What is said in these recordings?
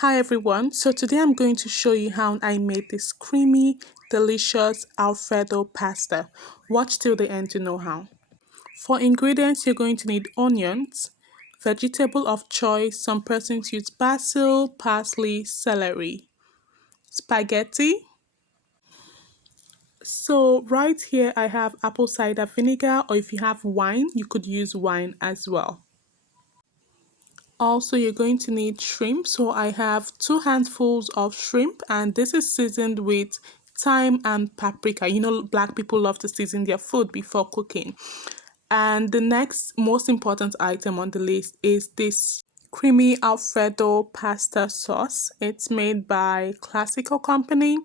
Hi everyone, so today I'm going to show you how I made this creamy, delicious Alfredo pasta. Watch till the end to know how. For ingredients, you're going to need onions, vegetable of choice, some persons use basil, parsley, celery, spaghetti. So right here I have apple cider vinegar, or if you have wine, you could use wine as well. Also, you're going to need shrimp. So I have 2 handfuls of shrimp, and this is seasoned with thyme and paprika. You know, black people love to season their food before cooking. And the next most important item on the list is this creamy Alfredo pasta sauce. It's made by Classico company.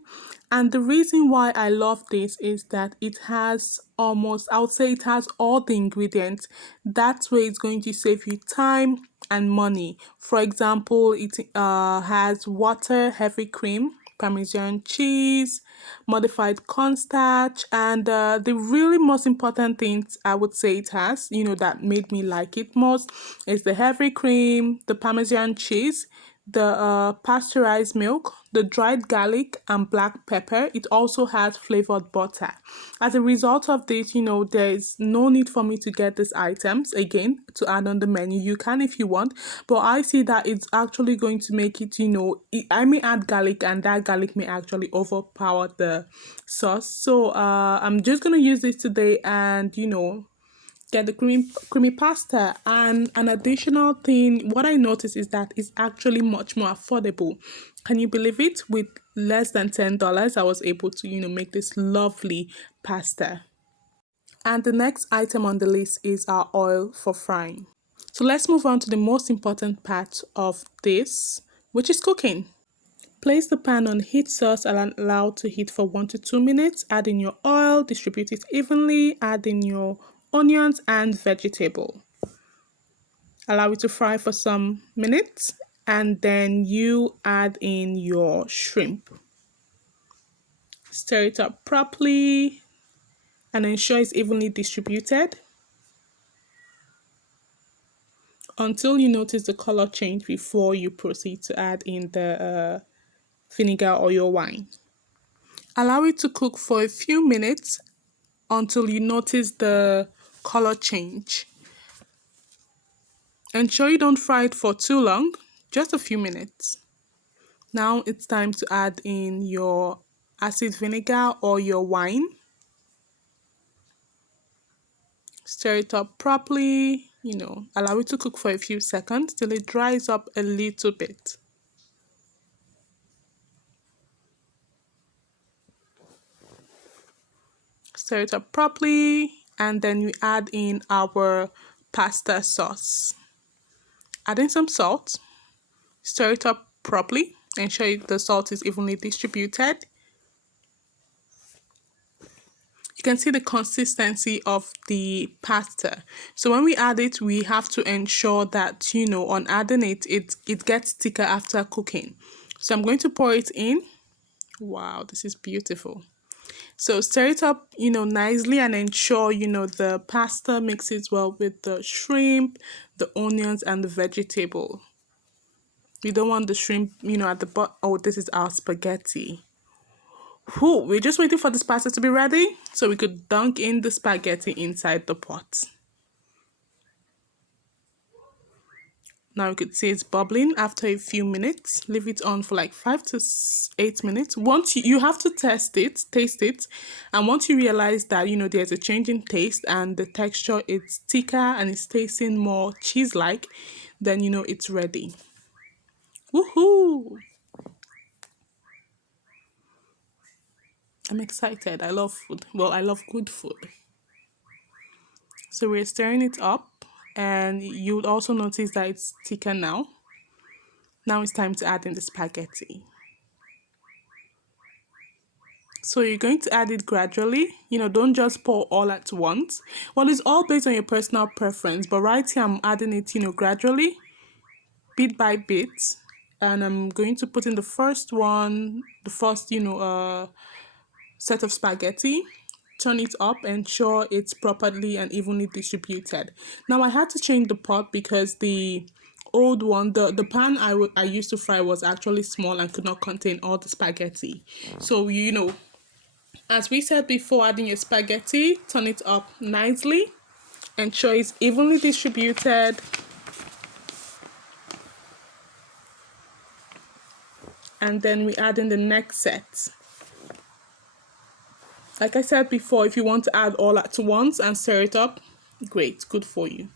And the reason why I love this is that it has almost, I would say it has all the ingredients. That's where it's going to save you time and money. For example, it has water, heavy cream, Parmesan cheese, modified cornstarch, and the really most important things I would say it has, that made me like it most, is the heavy cream, the Parmesan cheese, the pasteurized milk, the dried garlic, and black pepper. It also has flavored butter. As a result of this, there is no need for me to get these items again to add on the menu. You can if you want, but I see that it's actually going to make it, I may add garlic, and that garlic may actually overpower the sauce. So I'm just gonna use this today and get the creamy pasta. And an additional thing, what I noticed is that it's actually much more affordable. Can you believe it? With less than $10, I was able to make this lovely pasta. And the next item on the list is our oil for frying. So let's move on to the most important part of this, which is cooking. Place the pan on heat source and allow to heat for 1 to 2 minutes. Add in your oil, distribute it evenly, add in your onions and vegetable. Allow it to fry for some minutes, and then you add in your shrimp. Stir it up properly and ensure it's evenly distributed until you notice the color change before you proceed to add in the vinegar or your wine. Allow it to cook for a few minutes until you notice the color change. Ensure you don't fry it for too long, just a few minutes. Now it's time to add in your acid vinegar or your wine. Stir it up properly, allow it to cook for a few seconds till it dries up a little bit. Stir it up properly, and then we add in our pasta sauce. Add in some salt. Stir it up properly. Ensure the salt is evenly distributed. You can see the consistency of the pasta. So when we add it, we have to ensure that, on adding it, it gets thicker after cooking. So I'm going to pour it in. Wow, this is beautiful. So stir it up, nicely, and ensure, the pasta mixes well with the shrimp, the onions, and the vegetable. We don't want the shrimp, at the bottom. Oh, this is our spaghetti. Whew, we're just waiting for this pasta to be ready so we could dunk in the spaghetti inside the pot. Now you could see it's bubbling after a few minutes. Leave it on for like 5 to 8 minutes. Once you have to taste it, and once you realize that there's a change in taste and the texture is thicker and it's tasting more cheese-like, then it's ready. Woohoo! I'm excited. I love food. Well, I love good food. So we're stirring it up, and you would also notice that it's thicker now. Now it's time to add in the spaghetti. So you're going to add it gradually. Don't just pour all at once. Well, it's all based on your personal preference, but right here I'm adding it, gradually, bit by bit. And I'm going to put in the first set of spaghetti. Turn it up, ensure it's properly and evenly distributed. Now I had to change the pot because the old one, the pan I used to fry was actually small and could not contain all the spaghetti. So, as we said before, adding your spaghetti, turn it up nicely, ensure it's evenly distributed, and then we add in the next set. Like I said before, if you want to add all at once and stir it up, great, good for you.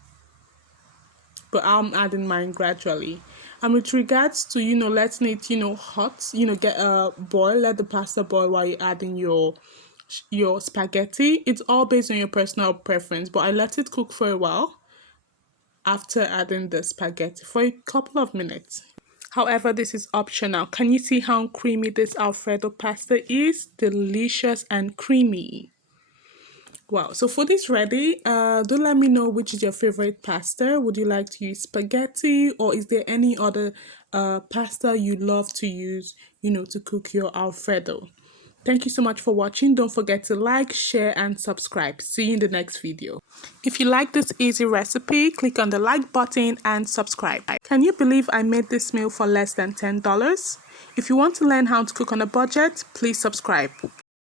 But I'm adding mine gradually. And with regards to, letting it, hot, get a boil, let the pasta boil while you're adding your spaghetti. It's all based on your personal preference, but I let it cook for a while after adding the spaghetti for a couple of minutes. However, this is optional. Can you see how creamy this Alfredo pasta is? Delicious and creamy. Wow, so food is ready. Do let me know which is your favorite pasta. Would you like to use spaghetti, or is there any other pasta you love to use, to cook your Alfredo? Thank you so much for watching. Don't forget to like, share, and subscribe. See you in the next video. If you like this easy recipe, click on the like button and subscribe. Can you believe I made this meal for less than $10? If you want to learn how to cook on a budget, please subscribe.